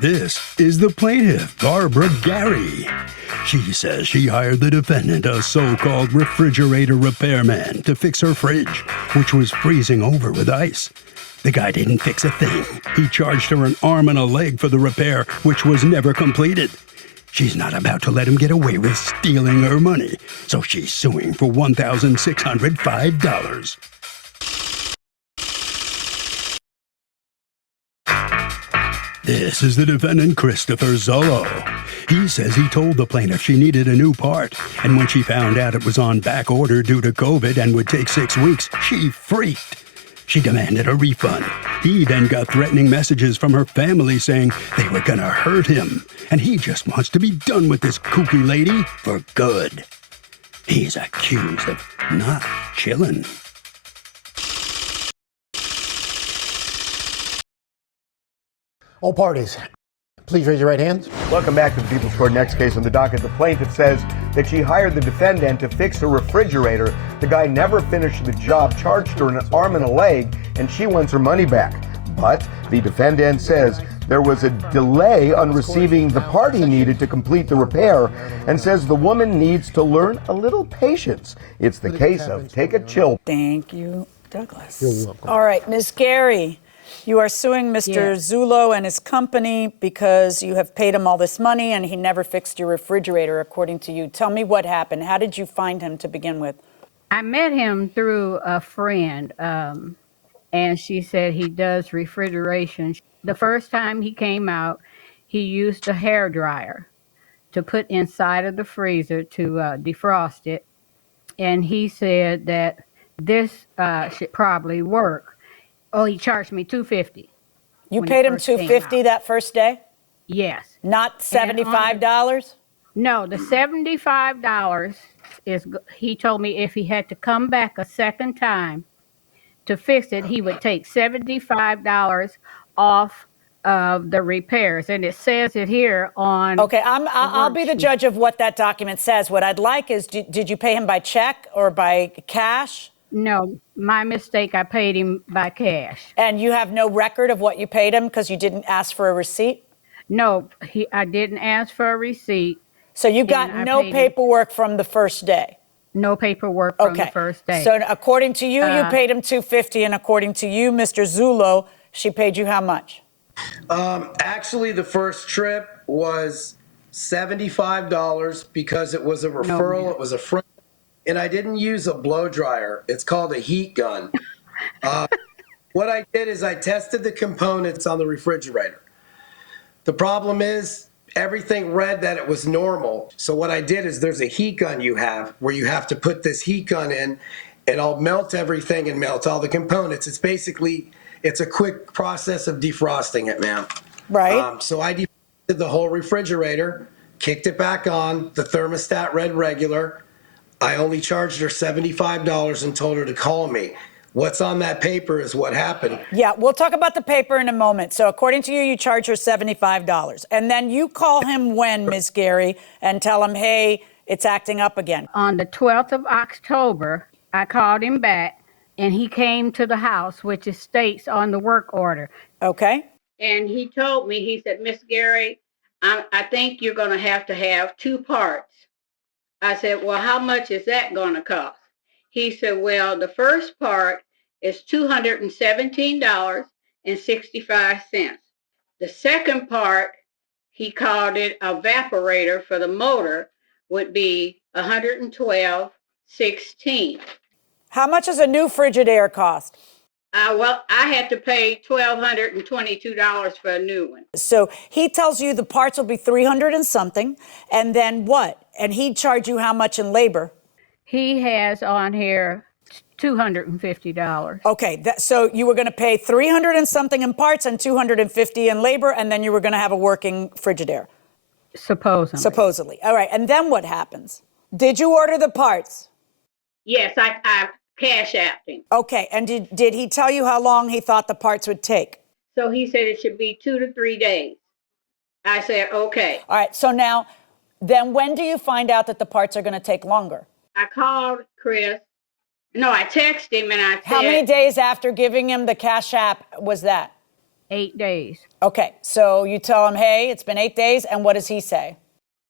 This is the plaintiff, Barbara Gary. She says she hired the defendant, a so-called refrigerator repairman, to fix her fridge, which was freezing over with ice. The guy didn't fix a thing. He charged her an arm and a leg for the repair, which was never completed. She's not about to let him get away with stealing her money, so she's suing for $1,605. This is the defendant, Christopher Zullo. He says he told the plaintiff she needed a new part, and when she found out it was on back order due to COVID and would take 6 weeks, she freaked. She demanded a refund. He then got threatening messages from her family saying they were gonna hurt him, and he just wants to be done with this kooky lady for good. He's accused of not chillin'. All parties, please raise your right hands. Welcome back to the People's Court. Next case on the docket. The plaintiff says that she hired the defendant to fix her refrigerator. The guy never finished the job, charged her an arm and a leg, and she wants her money back. But the defendant says there was a delay on receiving the part he needed to complete the repair, and says the woman needs to learn a little patience. It's the case of take a chill. Thank you, Douglas. You're welcome. All right, Ms. Gary, you are suing Mr. Zullo and his company because you have paid him all this money and he never fixed your refrigerator, according to you. Tell me what happened. How did you find him to begin with? I met him through a friend, and she said he does refrigeration. The first time he came out, he used a hair dryer to put inside of the freezer to defrost it, and he said that this should probably work. Oh, he charged me $250. You paid him $250 that first day? Yes. Not $75? No, the $75 is, he told me if he had to come back a second time to fix it, he would take $75 off of the repairs. And it says it here on. Okay, I'll be the judge of what that document says. What I'd like is, did you pay him by check or by cash? No, my mistake. I paid him by cash. And you have no record of what you paid him because you didn't ask for a receipt? No, I didn't ask for a receipt. So you got no paperwork from the first day? No paperwork from the first day. So according to you, you paid him $250, and according to you, Mr. Zullo, she paid you how much? Actually, the first trip was $75 because it was a referral. It was a friend. And I didn't use a blow dryer. It's called a heat gun. What I did is I tested the components on the refrigerator. The problem is everything read that it was normal. So what I did is there's a heat gun you have where you have to put this heat gun in. It'll melt everything and melt all the components. It's basically, it's a quick process of defrosting it, ma'am. Right. So I defrosted the whole refrigerator, kicked it back on. The thermostat read regular. I only charged her $75 and told her to call me. What's on that paper is what happened. Yeah, we'll talk about the paper in a moment. So according to you, you charge her $75. And then you call him when, Ms. Gary, and tell him, hey, it's acting up again. On the 12th of October, I called him back, and he came to the house, which is states on the work order. Okay. And he told me, he said, Miss Gary, I think you're going to have 2 parts. I said, well, how much is that going to cost? He said, well, the first part is $217.65. The second part, he called it evaporator for the motor, would be $112.16. How much does a new Frigidaire cost? Well, I had to pay $1,222 for a new one. So he tells you the parts will be $300 and something, and then what? And he'd charge you how much in labor? He has on here $250. Okay, so you were going to pay $300 and something in parts and $250 in labor, and then you were going to have a working Frigidaire. Supposedly. All right, and then what happens? Did you order the parts? Yes, I cash apped him. Okay, and did he tell you how long he thought the parts would take? So he said it should be 2 to 3 days. I said, okay. All right, so now, then when do you find out that the parts are going to take longer? I called Chris. No, I texted him and I said. How many days after giving him the cash app was that? 8 days. Okay, so you tell him, hey, it's been 8 days, and what does he say?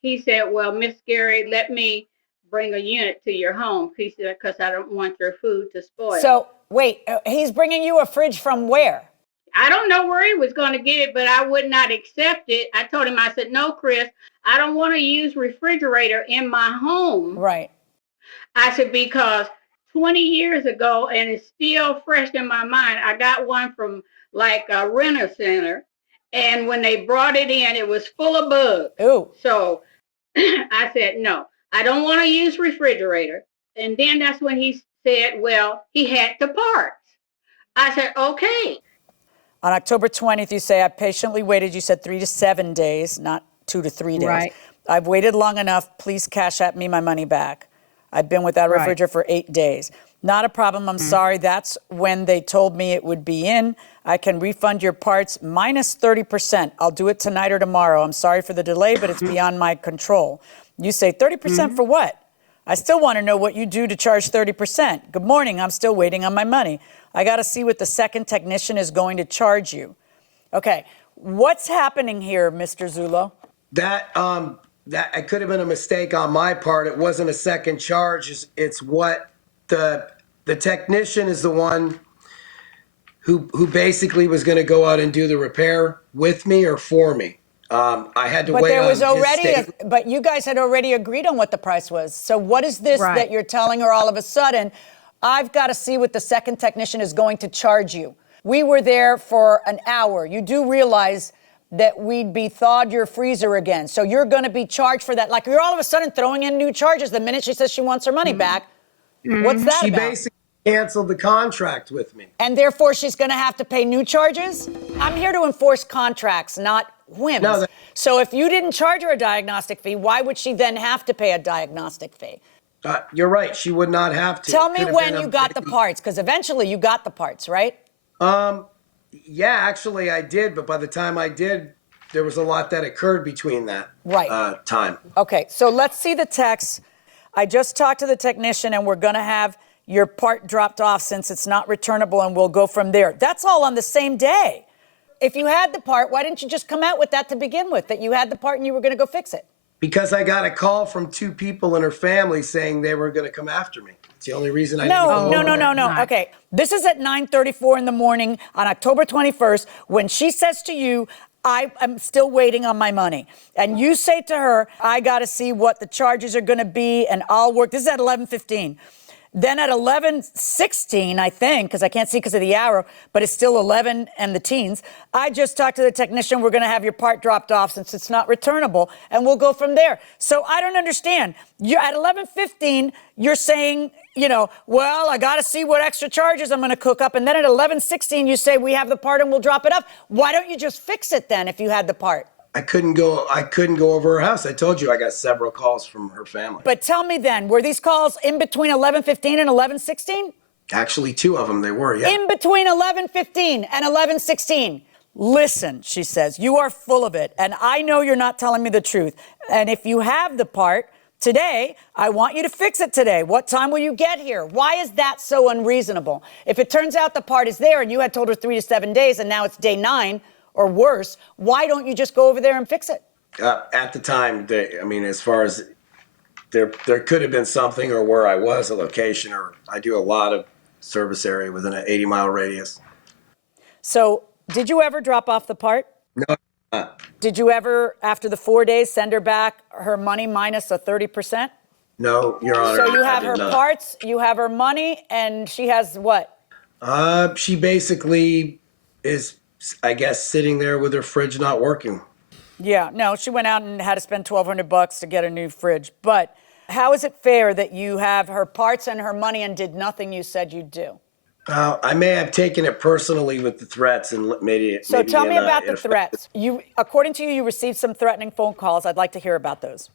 He said, well, Miss Gary, let me bring a unit to your home. He said, because I don't want your food to spoil. So, wait, he's bringing you a fridge from where? I don't know where he was going to get it, but I would not accept it. I told him, I said, no, Chris, I don't want to use refrigerator in my home. Right. I said, because 20 years ago, and it's still fresh in my mind, I got one from like a renter center. And when they brought it in, it was full of bugs. Ooh. So I said, no, I don't want to use refrigerator. And then that's when he said, well, he had the parts. I said, okay. On October 20th, you say, I patiently waited, you said 3 to 7 days, not 2 to 3 days. Right. I've waited long enough. Please cash at me my money back. I've been without a refrigerator for 8 days. Not a problem. I'm sorry. That's when they told me it would be in. I can refund your parts minus 30%. I'll do it tonight or tomorrow. I'm sorry for the delay, but it's beyond my control. You say 30% for what? I still want to know what you do to charge 30%. Good morning. I'm still waiting on my money. I got to see what the second technician is going to charge you. Okay. What's happening here, Mr. Zullo? That it could have been a mistake on my part. It wasn't a second charge. It's what the technician is the one who basically was going to go out and do the repair with me or for me. I had to But wait there on was his already, statement. but you guys had already agreed on what the price was. So what is this that you're telling her all of a sudden? I've got to see what the second technician is going to charge you. We were there for an hour. You do realize that we'd be thawed your freezer again. So you're going to be charged for that. Like you're all of a sudden throwing in new charges the minute she says she wants her money back. What's that She about? basically canceled the contract with me. And therefore she's going to have to pay new charges? I'm here to enforce contracts, not whims. No, so if you didn't charge her a diagnostic fee, why would she then have to pay a diagnostic fee? You're right. She would not have to. Tell me when you got the parts, because eventually you got the parts, right? Yeah, actually I did, but by the time I did, there was a lot that occurred between that time. Okay, so let's see the text. I just talked to the technician and we're going to have your part dropped off since it's not returnable and we'll go from there. That's all on the same day. If you had the part, why didn't you just come out with that to begin with, that you had the part and you were going to go fix it? Because I got a call from 2 people in her family saying they were going to come after me. It's the only reason I didn't go over there. No. Okay, this is at 9:34 in the morning on October 21st when she says to you, I am still waiting on my money. And you say to her, I got to see what the charges are going to be and I'll work. This is at 11:15. Then at 11:16, I think, because I can't see because of the arrow, but it's still 11 and the teens, I just talked to the technician. We're going to have your part dropped off since it's not returnable, and we'll go from there. So I don't understand. You're at 11:15, you're saying, well, I got to see what extra charges I'm going to cook up. And then at 11:16, you say, we have the part and we'll drop it off. Why don't you just fix it then if you had the part? I couldn't go over her house. I told you I got several calls from her family. But tell me then, were these calls in between 11:15 and 11:16? Actually, 2 of them they were, yeah. In between 11:15 and 11:16. Listen, she says, you are full of it. And I know you're not telling me the truth. And if you have the part today, I want you to fix it today. What time will you get here? Why is that so unreasonable? If it turns out the part is there and you had told her 3 to 7 days and now it's day 9, or worse, why don't you just go over there and fix it? At the time, as far as there could have been something, or where I was, a location, or I do a lot of service area within an 80-mile radius. So did you ever drop off the part? No. Did you ever, after the 4 days, send her back her money minus a 30%? No, Your Honor. So you have her parts, you have her money, and she has what? She basically is, I guess, sitting there with her fridge not working. Yeah, no, she went out and had to spend $1,200 to get a new fridge. But how is it fair that you have her parts and her money and did nothing you said you'd do? I may have taken it personally with the threats and maybe. So tell me about the threats. According to you, you received some threatening phone calls. I'd like to hear about those.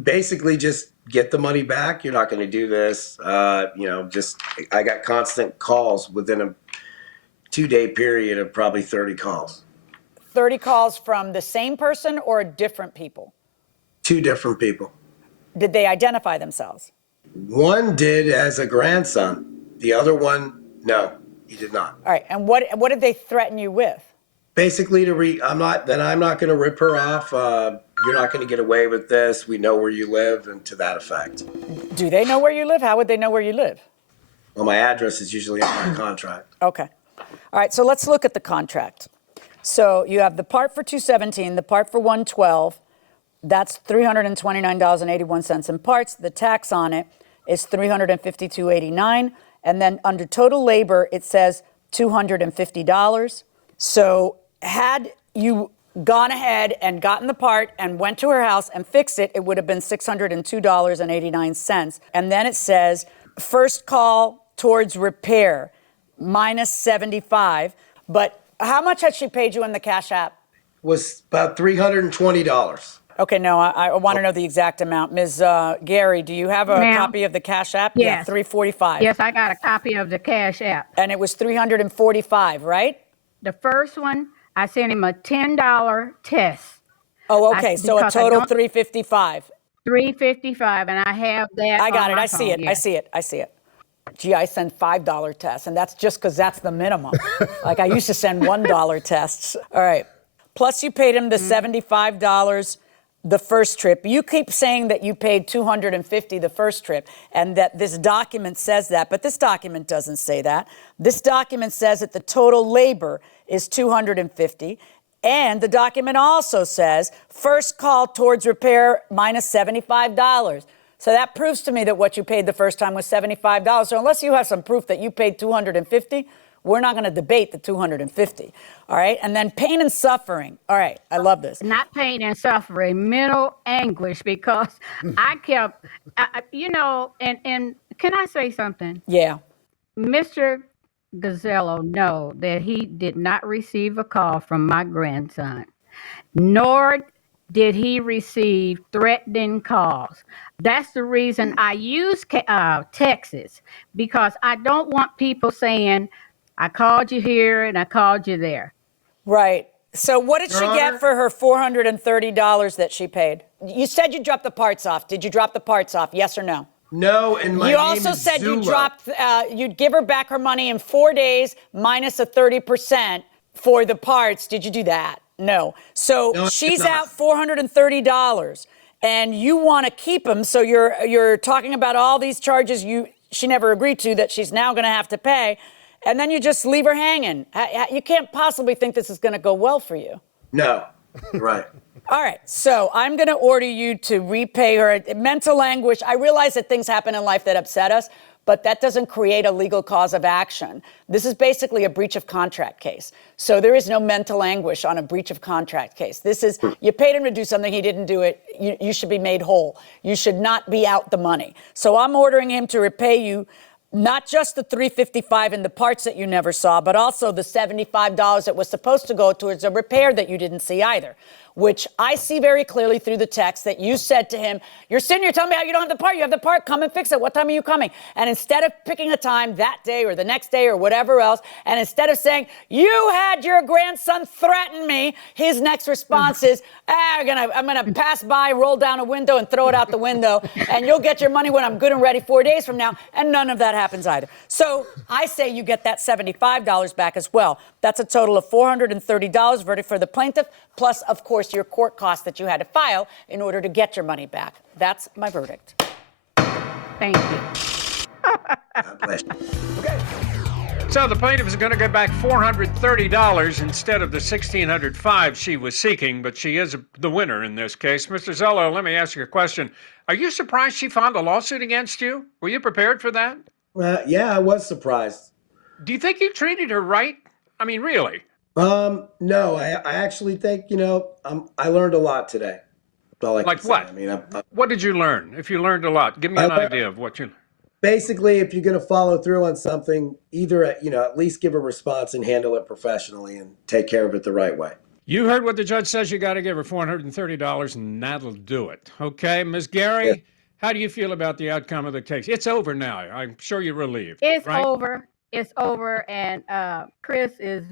Basically, just get the money back. You're not going to do this. I got constant calls within a 2-day period of probably 30 calls. 30 calls from the same person or different people? 2 different people. Did they identify themselves? One did as a grandson. The other one, no, he did not. All right. And what did they threaten you with? Basically, I'm not going to rip her off. You're not going to get away with this. We know where you live, and to that effect. Do they know where you live? How would they know where you live? Well, my address is usually on my contract. Okay. All right, so let's look at the contract. So you have the part for $217, the part for $112. That's $329.81 in parts. The tax on it is $352.89. And then under total labor, it says $250. So had you gone ahead and gotten the part and went to her house and fixed it, it would have been $602.89. And then it says first call towards repair minus 75. But how much had she paid you in the Cash App? Was about $320. Okay, no, I want to know the exact amount. Ms. Gary, do you have a copy of the Cash App? Yes. Yeah, $345. Yes, I got a copy of the Cash App. And it was $345, right? The first one, I sent him a $10 test. Oh, okay. So a total $355. $355, and I have that. I got it. I phone, see it. yeah. I see it. I see it. Gee, I send $5 tests, and that's just because that's the minimum. Like I used to send $1 tests. All right. Plus, you paid him the $75 the first trip. You keep saying that you paid $250 the first trip, and that this document says that, but this document doesn't say that. This document says that the total labor is $250. And the document also says first call towards repair minus $75. So that proves to me that what you paid the first time was $75. So unless you have some proof that you paid $250, we're not going to debate the $250. All right. And then pain and suffering. All right. I love this. Not pain and suffering, mental anguish, because I kept, and can I say something? Yeah. Mr. Gazzello know that he did not receive a call from my grandson, nor did he receive threatening calls. That's the reason I use Texas, because I don't want people saying, I called you here and I called you there. Right. So what did Your she Honor? get for her $430 that she paid? You said you dropped the parts off. Did you drop the parts off? Yes or no? No, and my You name also is said you Zulo. dropped, you'd give her back her money in 4 days minus a 30% for the parts. Did you do that? No. So No, I did she's not. out $430, and you want to keep them. So you're talking about all these charges she never agreed to that she's now going to have to pay, and then you just leave her hanging. You can't possibly think this is going to go well for you. No, right. All right, so I'm going to order you to repay her. Mental anguish. I realize that things happen in life that upset us, but that doesn't create a legal cause of action. This is basically a breach of contract case. So there is no mental anguish on a breach of contract case. This is, you paid him to do something, he didn't do it. You should be made whole. You should not be out the money. So I'm ordering him to repay you not just the $355 in the parts that you never saw, but also the $75 that was supposed to go towards a repair that you didn't see either, which I see very clearly through the text that you said to him, you're sitting here telling me how you don't have the part. You have the part. Come and fix it. What time are you coming? And instead of picking a time that day or the next day or whatever else, and instead of saying, you had your grandson threaten me, his next response is, I'm going to pass by, roll down a window and throw it out the window, and you'll get your money when I'm good and ready 4 days from now. And none of that happens either. So I say you get that $75 back as well. That's a total of $430 verdict for the plaintiff, plus, of course, your court costs that you had to file in order to get your money back. That's my verdict. Thank you. God bless you. So the plaintiff is going to get back $430 instead of the $1,605 she was seeking, but she is the winner in this case. Mr. Zello, let me ask you a question. Are you surprised she filed a lawsuit against you? Were you prepared for that? Yeah, I was surprised. Do you think you treated her right? I mean, really? No, I actually think, I learned a lot today. That's all I Like can what? say. I mean, What did you learn? If you learned a lot, give me an idea of what you... basically, if you're going to follow through on something, either, at least give a response and handle it professionally and take care of it the right way. You heard what the judge says. You got to give her $430, and that'll do it. Okay, Ms. Gary, Yeah. how do you feel about the outcome of the case? It's over now. I'm sure you're relieved. It's right? over. It's over. And Chris is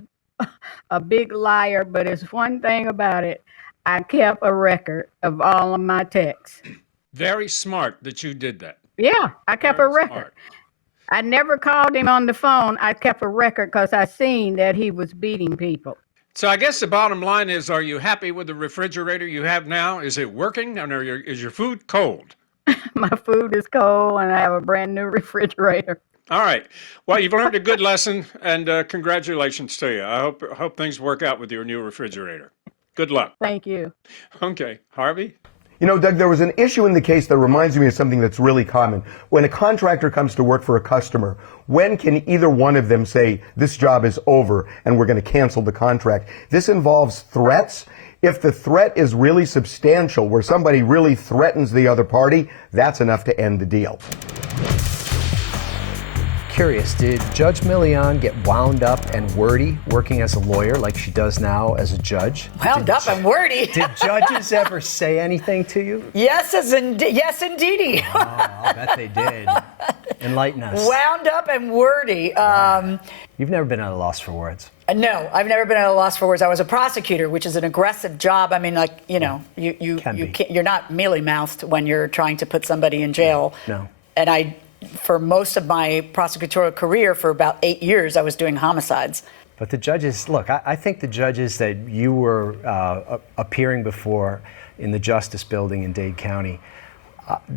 a big liar, but it's one thing about it. I kept a record of all of my texts. Very smart that you did that. Yeah, I kept Very a record. smart. I never called him on the phone. I kept a record because I seen that he was beating people. So I guess the bottom line is, are you happy with the refrigerator you have now? Is it working, and is your food cold? My food is cold, and I have a brand new refrigerator. All right. Well, you've learned a good lesson, and congratulations to you. I hope things work out with your new refrigerator. Good luck. Thank you. Okay. Harvey? You know, Doug, there was an issue in the case that reminds me of something that's really common. When a contractor comes to work for a customer, when can either one of them say, this job is over and we're going to cancel the contract? This involves threats. If the threat is really substantial, where somebody really threatens the other party, that's enough to end the deal. Curious, did Judge Milian get wound up and wordy working as a lawyer like she does now as a judge? Wound up and wordy. Did judges ever say anything to you? Yes, indeedy. Oh, I'll bet they did. Enlighten us. Wound up and wordy. You've never been at a loss for words. No, I've never been at a loss for words. I was a prosecutor, which is an aggressive job. I mean, like, you know, you're not mealy-mouthed when you're trying to put somebody in jail. No. And for most of my prosecutorial career, for about 8 years, I was doing homicides. But the judges, look, I think the judges that you were appearing before in the Justice Building in Dade County,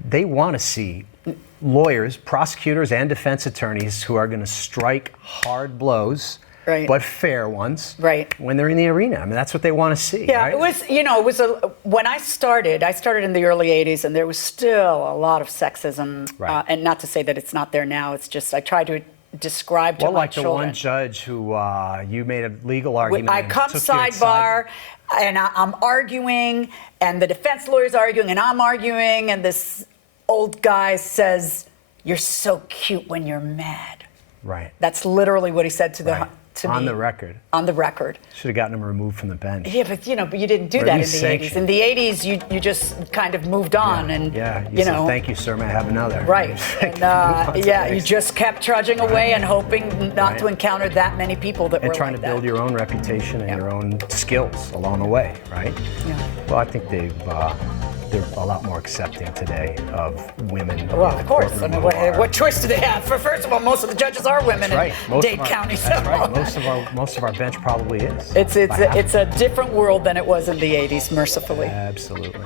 they want to see lawyers, prosecutors, and defense attorneys who are going to strike hard blows, right, but fair ones, right, when they're in the arena. I mean, that's what they want to see. Yeah, right? it was when I started in the early 80s, and there was still a lot of sexism, right. And not to say that it's not there now. It's just I try to describe to my children. Well, like the one judge who you made a legal argument. I come sidebar, and I'm arguing, and the defense lawyer's arguing, and I'm arguing, and this old guy says, "You're so cute when you're mad." Right. That's literally what he said to me. On the record. On the record. Should have gotten him removed from the bench. Yeah, but you didn't do that in the 80s. In the 80s, you just kind of moved on, and you said, "Thank you, sir. May I have another?" Right. And you just kept trudging away and hoping not to encounter that many people that were trying like to build your own reputation and your own skills along the way, right? Yeah. Well, I think they're a lot more accepting today of women. Well, of course. I mean, what choice do they have? First of all, most of the judges are women in Dade County. That's right. Most of our bench probably is. It's a different world than it was in the 80s, mercifully. Absolutely.